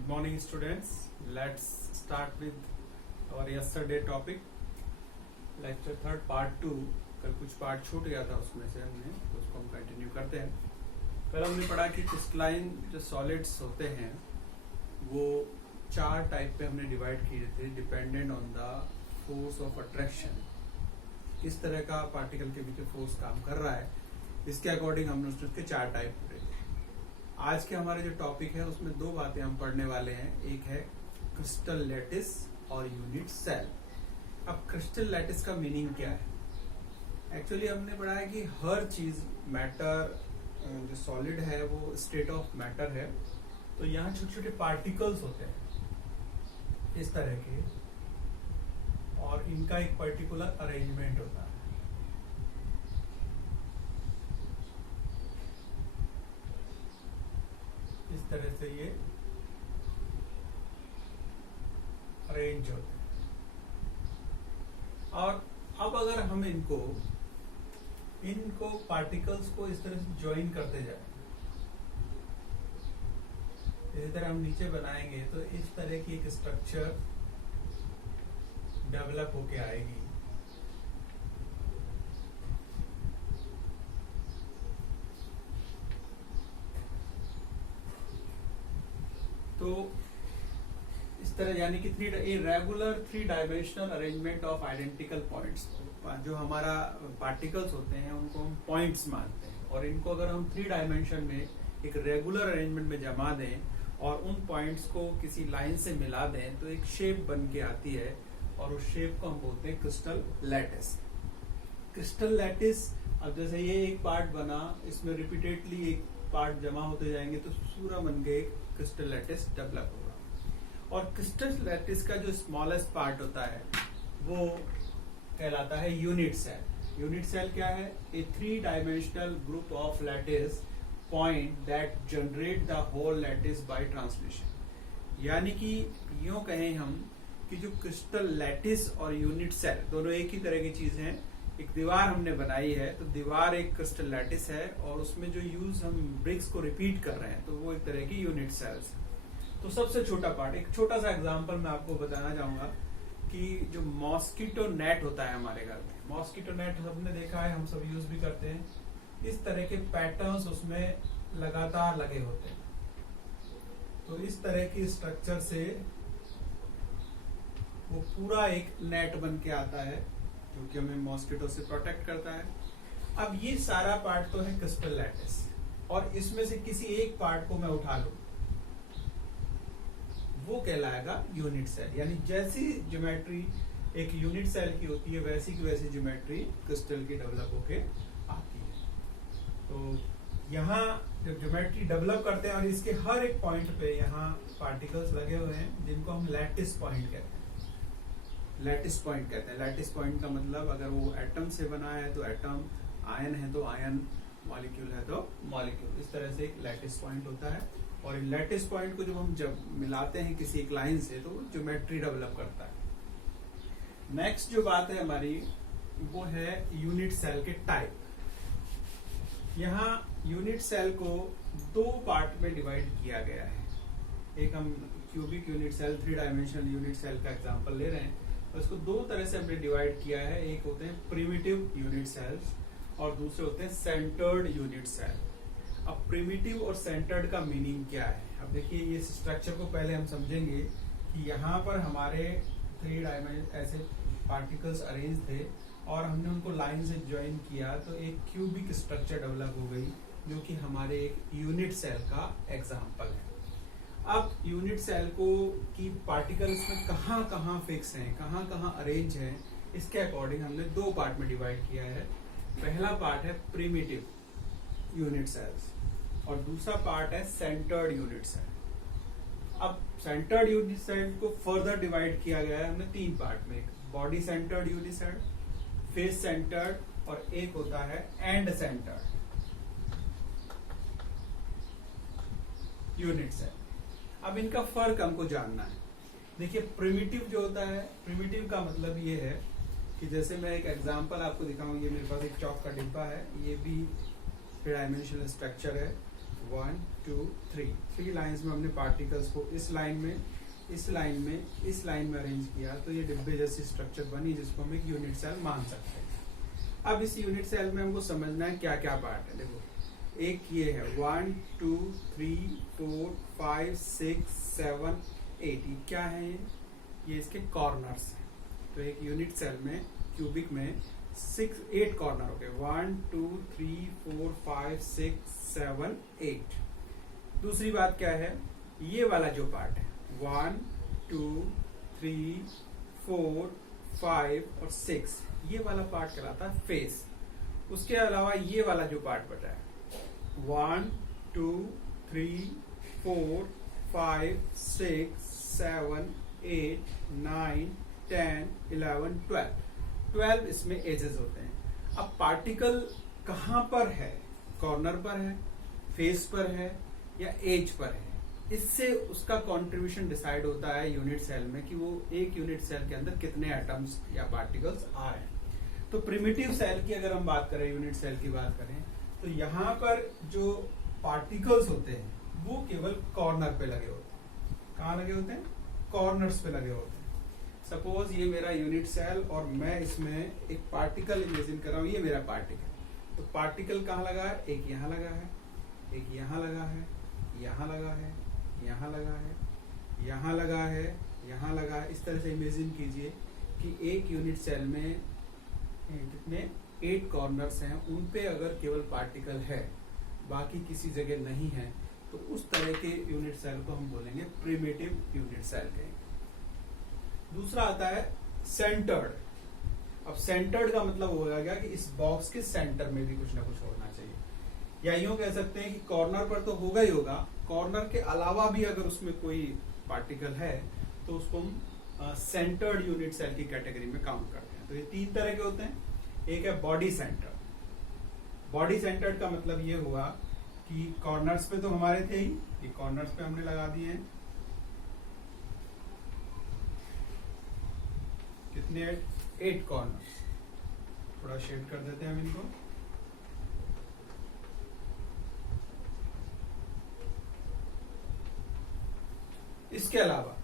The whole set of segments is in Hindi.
Good morning, students. Let's start with our yesterday topic. Lecture third part 2. कल कुछ पार्ट छूट गया था उसमें से हमने, तो उसको हम कंटिन्यू करते हैं. कल हमने पढ़ा कि क्रिस्टलाइन जो सॉलिड्स होते हैं वो चार टाइप पे हमने डिवाइड किए थे, dependent on the force of attraction. किस तरह का पार्टिकल के पीछे फोर्स काम कर रहा है, इसके अकॉर्डिंग हमने उसके चार टाइप पढ़े थे. आज के हमारे जो टॉपिक है उसमें दो बातें हम पढ़ने वाले हैं. एक है क्रिस्टल लैटिस और यूनिट सेल. अब क्रिस्टल लैटिस का मीनिंग क्या है? एक्चुअली हमने पढ़ा है कि हर चीज मैटर जो सॉलिड है वो स्टेट ऑफ मैटर है, तो यहाँ छोटे छोटे पार्टिकल्स होते हैं इस तरह के, और इनका एक पर्टिकुलर अरेंजमेंट होता है. इस तरह से ये अरेंज होते हैं. और अब अगर हम इनको पार्टिकल्स को इस तरह से ज्वाइन करते जाए, इसी तरह हम नीचे बनाएंगे तो इस तरह की एक स्ट्रक्चर डेवलप होके आएगी. तो इस तरह यानी कि regular three dimensional arrangement of identical points. जो हमारा पार्टिकल्स होते हैं उनको हम पॉइंट्स मानते हैं, और इनको अगर हम थ्री डायमेंशन में एक रेगुलर अरेंजमेंट में जमा दें और उन पॉइंट्स को किसी लाइन से मिला दें तो एक शेप बन के आती है, और उस शेप को हम बोलते हैं क्रिस्टल लैटिस. क्रिस्टल लैटिस, अब जैसे ये एक पार्ट बना, इसमें रिपीटेडली एक पार्ट जमा होते जाएंगे तो पूरा बन के एक क्रिस्टल लैटिस डेवलप होगा. और क्रिस्टल लैटिस का जो स्मॉलेस्ट पार्ट होता है वो कहलाता है यूनिट सेल. यूनिट सेल क्या है? A three dimensional group of lattice point that generate the whole lattice by translation. यानी कि यूं कहें हम कि जो क्रिस्टल लैटिस और यूनिट सेल दोनों एक ही तरह की चीज हैं. एक दीवार हमने बनाई है तो दीवार एक क्रिस्टल लैटिस है, और उसमें जो यूज हम ब्रिक्स को रिपीट कर रहे हैं तो वो एक तरह की यूनिट सेल्स. तो सबसे छोटा पार्ट, एक छोटा सा एग्जांपल मैं आपको बताना चाहूंगा कि जो मॉस्किटो नेट होता है हमारे घर में, मॉस्किटो नेट सबने देखा है, हम सब यूज भी करते हैं. इस तरह के पैटर्न्स उसमें लगातार लगे होते हैं. तो इस तरह की स्ट्रक्चर से वो पूरा एक नेट बन के आता है जो कि हमें मॉस्किटो से प्रोटेक्ट करता है. अब ये सारा पार्ट तो है क्रिस्टल लैटिस, और इसमें से किसी एक पार्ट को मैं उठा लूं, वो कहलाएगा यूनिट सेल. यानी जैसी ज्योमेट्री एक यूनिट सेल की होती है वैसी की वैसी ज्योमेट्री क्रिस्टल की डेवलप होके आती है. तो यहाँ जब ज्योमेट्री डेवलप करते हैं और इसके हर एक पॉइंट पे यहाँ पार्टिकल्स लगे हुए हैं जिनको हम लैटिस पॉइंट कहते हैं. लैटिस पॉइंट कहते हैं. लैटिस पॉइंट का मतलब अगर वो एटम से बना है तो एटम, आयन है तो आयन, मॉलिक्यूल है तो मॉलिक्यूल. इस तरह से एक लैटिस पॉइंट होता है, और इन लैटिस पॉइंट को जब मिलाते हैं किसी एक लाइन से तो ज्योमेट्री डेवलप करता है. नेक्स्ट जो बात है हमारी वो है यूनिट सेल के टाइप. यहाँ यूनिट सेल को दो पार्ट में डिवाइड किया गया है. एक हम cubic unit cell, three dimensional unit cell का एग्जांपल ले रहे हैं, और इसको दो तरह से हमने डिवाइड किया है. एक होते हैं प्रिमिटिव यूनिट सेल्स और दूसरे होते हैं सेंटर्ड यूनिट सेल. अब प्रिमिटिव और सेंटर्ड का मीनिंग क्या है? अब देखिए, ये स्ट्रक्चर को पहले हम समझेंगे कि यहाँ पर हमारे थ्री डायमेंशन ऐसे पार्टिकल्स अरेंज थे और हमने उनको लाइन से ज्वाइन किया तो एक क्यूबिक स्ट्रक्चर डेवलप हो गई जो कि हमारे एक यूनिट सेल का एग्जाम्पल है. अब यूनिट सेल को की पार्टिकल्स में कहाँ कहाँ फिक्स हैं, कहाँ कहाँ अरेंज हैं, इसके अकॉर्डिंग हमने दो पार्ट में डिवाइड किया है. पहला पार्ट है प्रिमिटिव यूनिट सेल्स और दूसरा पार्ट है सेंटर्ड यूनिट सेल. अब सेंटर्ड यूनिट सेल को फर्दर डिवाइड किया गया है हमने तीन पार्ट में. एक body centred unit cell, face centred, और एक होता है एंड सेंटर्ड यूनिट सेल. अब इनका फर्क हमको जानना है. देखिए, प्रिमिटिव जो होता है, प्रिमिटिव का मतलब ये है कि जैसे मैं एक एग्जांपल आपको दिखाऊं. ये मेरे पास एक चौक का डिब्बा है, ये भी थ्री डायमेंशनल स्ट्रक्चर है. 1 2 3 3 लाइंस में हमने पार्टिकल्स को इस लाइन में, इस लाइन में, इस लाइन में अरेंज किया, तो ये डिब्बे जैसी स्ट्रक्चर बनी जिसको हम एक यूनिट सेल मान सकते हैं। अब इस यूनिट सेल में हमको समझना है क्या क्या पार्ट है। देखो, एक ये है 1 2 3 4 5 6 7 8, ये क्या है? ये इसके कॉर्नर्स हैं। तो एक यूनिट सेल में, क्यूबिक में 8 कॉर्नर हो गए, 1 2 3 4 5 6 7 8। दूसरी बात क्या है? ये वाला जो पार्ट है 1 2 3 4 5 और 6, ये वाला पार्ट कहलाता है फेस। उसके अलावा ये वाला जो पार्ट बचा है 1 2 3 4 5 6 7 8 9 10 11 12 इसमें एजेस होते हैं। अब पार्टिकल कहाँ पर है? कॉर्नर पर है, फेस पर है या एज पर है? इससे उसका कंट्रीब्यूशन डिसाइड होता है यूनिट सेल में कि वो एक यूनिट सेल के अंदर कितने एटम्स या पार्टिकल्स आ रहे हैं। तो प्रिमिटिव सेल की अगर हम बात करें, यूनिट सेल की बात करें, तो यहाँ पर जो पार्टिकल्स होते हैं वो केवल कॉर्नर पे लगे होते हैं। कहाँ लगे होते हैं? कॉर्नर्स पे लगे होते हैं। सपोज ये मेरा यूनिट सेल और मैं इसमें एक पार्टिकल इमेजिन कर रहा हूँ, ये मेरा पार्टिकल। तो पार्टिकल कहाँ लगा है? एक यहाँ लगा है, एक यहाँ लगा है, यहाँ लगा है, यहाँ लगा है, यहाँ लगा है, यहाँ लगा है। इस तरह से इमेजिन कीजिए कि एक यूनिट सेल में कितने 8 कॉर्नर्स हैं, उन पे अगर केवल पार्टिकल है, बाकी किसी जगह नहीं है, तो उस तरह के यूनिट सेल को हम बोलेंगे प्रिमिटिव यूनिट सेल कहेंगे। दूसरा आता है सेंटर्ड। अब सेंटर्ड का मतलब हो गया कि इस बॉक्स के सेंटर में भी कुछ ना कुछ होना चाहिए, या यूं कह सकते हैं कि कॉर्नर पर तो होगा ही होगा, कॉर्नर के अलावा भी अगर उसमें कोई पार्टिकल है तो उसको हम सेंटर्ड यूनिट सेल की कैटेगरी में काउंट करते हैं। तो ये 3 तरह के होते हैं। एक है बॉडी सेंटर। बॉडी सेंटर्ड का मतलब ये हुआ कि कॉर्नर्स पे तो हमारे थे ही, ये कॉर्नर्स पे हमने लगा दिए हैं, कितने? 8 कॉर्नर्स। थोड़ा शेड कर देते हैं हम इनको। इसके अलावा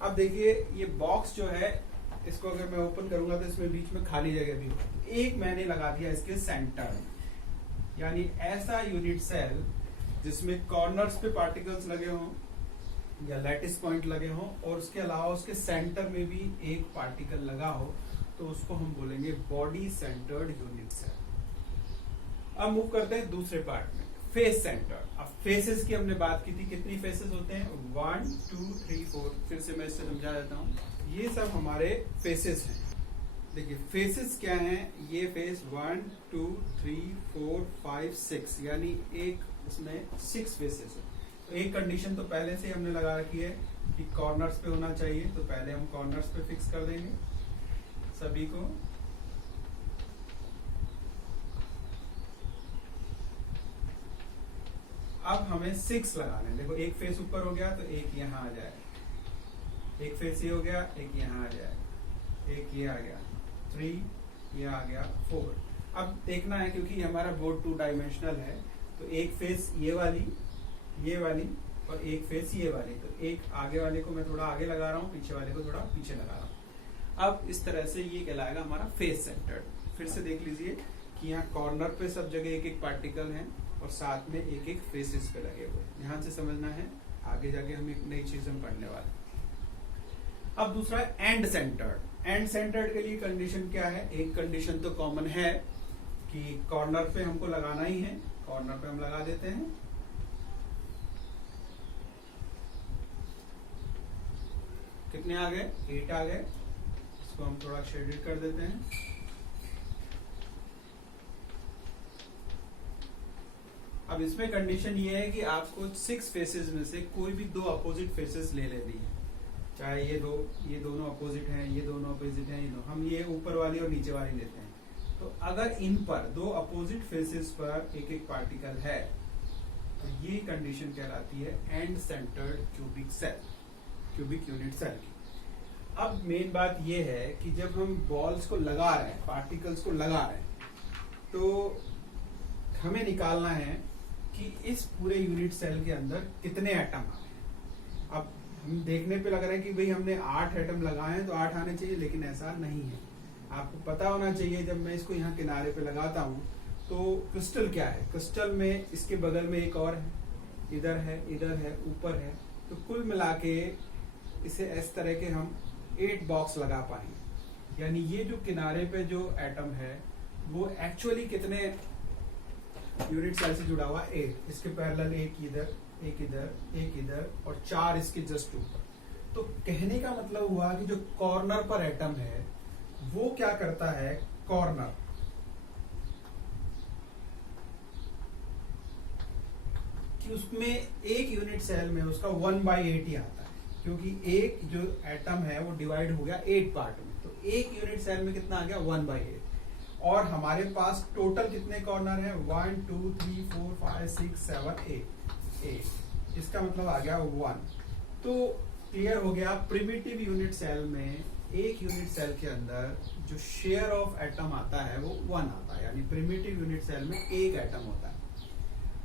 अब देखिए, ये बॉक्स जो है, इसको अगर मैं ओपन करूंगा तो इसमें बीच में खाली जगह भी होगी। एक मैंने लगा दिया इसके सेंटर में, यानी ऐसा यूनिट सेल जिसमें कॉर्नर्स पे पार्टिकल्स लगे हों या लैटिस पॉइंट लगे हों और उसके अलावा उसके सेंटर में भी एक पार्टिकल लगा हो, तो उसको हम बोलेंगे बॉडी सेंटर्ड यूनिट सेल। अब मूव करते हैं दूसरे पार्ट में, फेस सेंटर। अब फेसेस की हमने बात की थी, कितनी फेसेस होते हैं? 1 2 3 4। फिर से मैं इससे समझा देता हूँ, ये सब हमारे फेसेस हैं। देखिए फेसेस क्या हैं? ये फेस 1 2 3 4 5 6, यानी एक इसमें 6 फेसेस है। तो एक कंडीशन तो पहले से हमने लगा रखी है कि कॉर्नर्स पे होना चाहिए, तो पहले हम कॉर्नर्स पे फिक्स कर देंगे सभी को। अब हमें 6 लगाने। देखो, एक फेस ऊपर हो गया तो एक यहाँ आ जाए, एक फेस ये हो गया, एक यहाँ आ जाए, एक ये आ गया, 3 ये आ गया, 4। अब देखना है क्योंकि हमारा बोर्ड 2 डायमेंशनल है, तो एक फेस ये वाली और एक फेस ये वाली, तो एक आगे वाले को मैं थोड़ा आगे लगा रहा हूँ, पीछे वाले को थोड़ा पीछे लगा रहा हूँ। अब इस तरह से ये कहलाएगा हमारा फेस सेंटर्ड। फिर से देख लीजिए कि यहाँ कॉर्नर पे सब जगह एक एक पार्टिकल है और साथ में एक एक फेसेस पे लगे हुए। ध्यान से समझना है, आगे जाके हम एक नई चीज हम पढ़ने वाले। अब दूसरा है एंड सेंटर्ड। एंड सेंटर्ड के लिए कंडीशन क्या है? एक कंडीशन तो कॉमन है कि कॉर्नर पे हमको लगाना ही है, कॉर्नर पे हम लगा देते हैं। कितने आ गए? 8 आ गए। इसको हम थोड़ा शेडेड कर देते हैं। अब इसमें कंडीशन ये है कि आपको 6 फेसेस में से कोई भी 2 अपोजिट फेसेस ले लेनी है, चाहे ये दोनों अपोजिट हैं, ये दोनों अपोजिट हैं, हम ये ऊपर वाली और नीचे वाली लेते हैं। तो अगर इन पर 2 अपोजिट फेसेस पर एक एक पार्टिकल है तो ये कंडीशन कहलाती है end centred cubic cell, cubic unit cell की। अब मेन बात ये है कि जब हम बॉल्स को लगा रहे हैं, पार्टिकल्स को लगा रहे हैं, तो हमें निकालना है कि इस पूरे यूनिट सेल के अंदर कितने एटम आ रहे हैं। अब हम देखने पे लग रहा है कि भाई हमने 8 एटम लगाए हैं तो 8 आने चाहिए, लेकिन ऐसा नहीं है। आपको पता होना चाहिए, जब मैं इसको यहाँ किनारे पे लगाता हूँ तो क्रिस्टल क्या है, क्रिस्टल में इसके बगल में एक और है, इधर है, ऊपर है, तो कुल मिला के इसे इस तरह के हम 8 बॉक्स लगा पाएंगे। यानी ये जो किनारे पे जो एटम है वो एक्चुअली कितने यूनिट सेल से जुड़ा हुआ, 8। इसके पैरेलल एक इधर, एक इधर, एक इधर और 4 इसके जस्ट ऊपर। तो कहने का मतलब हुआ कि जो कॉर्नर पर एटम है वो क्या करता है, कॉर्नर कि उसमें एक यूनिट सेल में उसका 1/8 ही आता है, क्योंकि एक जो एटम है वो डिवाइड हो गया 8 पार्ट में। तो एक यूनिट सेल में कितना आ गया, 1/8। और हमारे पास टोटल कितने कॉर्नर है, 1 2 3 4 5 6 7 8। इसका मतलब आ गया 1। तो क्लियर हो गया, प्रिमिटिव यूनिट सेल में एक यूनिट सेल के अंदर जो शेयर ऑफ एटम आता है वो 1 आता है, यानी प्रिमिटिव यूनिट सेल में एक एटम होता है।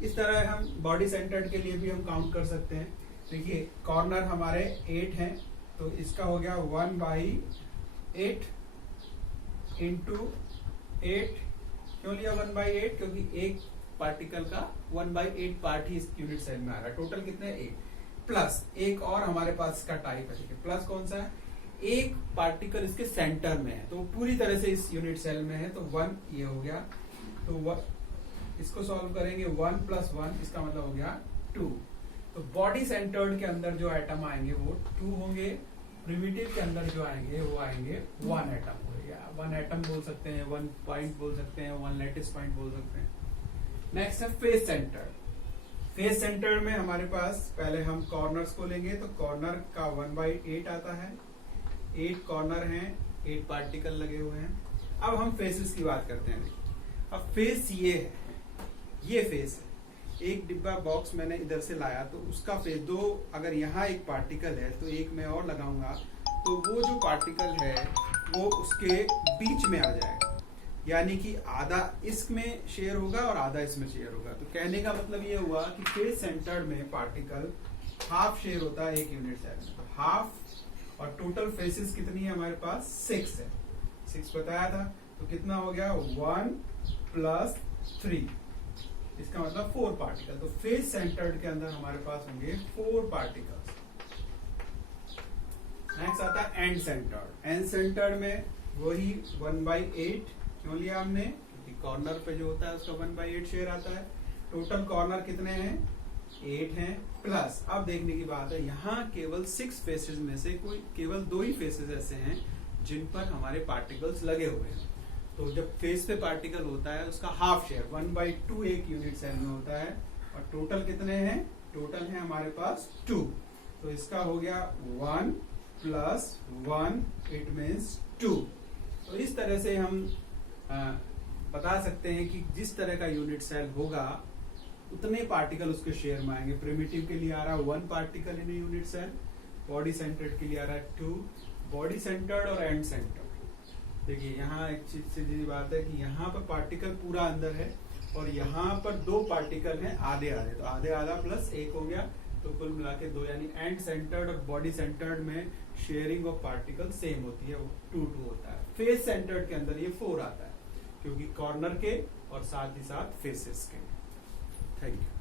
इस तरह हम बॉडी सेंटर्ड के लिए भी हम काउंट कर सकते हैं। देखिए कॉर्नर हमारे 8 हैं, तो इसका हो गया 1/8 इंटू 8। क्यों लिया 1/8, क्योंकि एक पार्टिकल का 1/8 पार्ट ही इस यूनिट सेल में आ रहा है। टोटल कितने, 8 प्लस एक और हमारे पास इसका टाइप है। देखिए प्लस कौन सा है, एक पार्टिकल इसके सेंटर में है, तो पूरी तरह से इस यूनिट सेल में है, तो 1 ये हो गया। तो इसको सॉल्व करेंगे, 1 + 1 इसका मतलब हो गया 2। तो बॉडी सेंटर्ड के अंदर जो एटम आएंगे वो 2 होंगे, प्रिमिटिव के अंदर जो आएंगे वो आएंगे 1 एटम हो गया। 1 एटम बोल सकते हैं, 1 पॉइंट बोल सकते हैं, 1 लैटिस पॉइंट बोल सकते हैं। नेक्स्ट है फेस सेंटर्ड। फेस सेंटर्ड में हमारे पास पहले हम कॉर्नर्स को लेंगे, तो कॉर्नर का 1/8 आता है। 8 कॉर्नर हैं, 8 पार्टिकल लगे हुए हैं। अब हम फेसेस की बात करते हैं। अब फेस ये है, ये फेस है। एक डिब्बा बॉक्स मैंने इधर से लाया तो उसका फेस दो, अगर यहाँ एक पार्टिकल है तो एक मैं और लगाऊंगा तो वो जो पार्टिकल है वो उसके बीच में आ जाएगा, यानी कि आधा इसमें शेयर होगा और आधा इसमें शेयर होगा। तो कहने का मतलब ये हुआ कि फेस सेंटर्ड में पार्टिकल हाफ शेयर होता है एक यूनिट सेल में, तो हाफ। और टोटल फेसेस कितनी है हमारे पास, 6 है। 6 बताया था, तो कितना हो गया, 1 + 3, इसका मतलब 4 पार्टिकल। तो फेस सेंटर्ड के अंदर हमारे पास होंगे 4 पार्टिकल्स। नेक्स्ट आता है एंड सेंटर्ड। एंड सेंटर्ड में वही 1/8 क्यों लिया हमने, क्योंकि कॉर्नर पे जो होता है उसका 1/8 शेयर आता है। टोटल कॉर्नर कितने हैं, 8 हैं प्लस। अब देखने की बात है, यहाँ केवल 6 फेसेस में से कोई केवल 2 ही फेसेस ऐसे हैं जिन पर हमारे पार्टिकल्स लगे हुए हैं। तो जब फेस पे पार्टिकल होता है उसका हाफ शेयर 1/2 एक यूनिट सेल में होता है। और टोटल कितने हैं, टोटल है हमारे पास 2। तो इसका हो गया 1 + 1, इट मीन्स 2। तो इस तरह से हम बता सकते हैं कि जिस तरह का यूनिट सेल होगा उतने पार्टिकल उसके शेयर में आएंगे। प्रिमिटिव के लिए आ रहा है 1 particle in unit cell, body centred के लिए आ रहा है 2। बॉडी सेंटर्ड और एंड सेंटर्ड, देखिए यहाँ एक चीज सीधी बात है कि यहाँ पर पार्टिकल पूरा अंदर है और यहाँ पर 2 पार्टिकल हैं आधे आधे, तो आधे आधा प्लस 1 हो गया, तो कुल मिला के 2। यानी एंड सेंटर्ड और बॉडी सेंटर्ड में शेयरिंग ऑफ पार्टिकल सेम होती है, वो 2-2 होता है। फेस सेंटर्ड के अंदर ये 4 आता है, क्योंकि कॉर्नर के और साथ ही साथ फेसेस के। Thank you.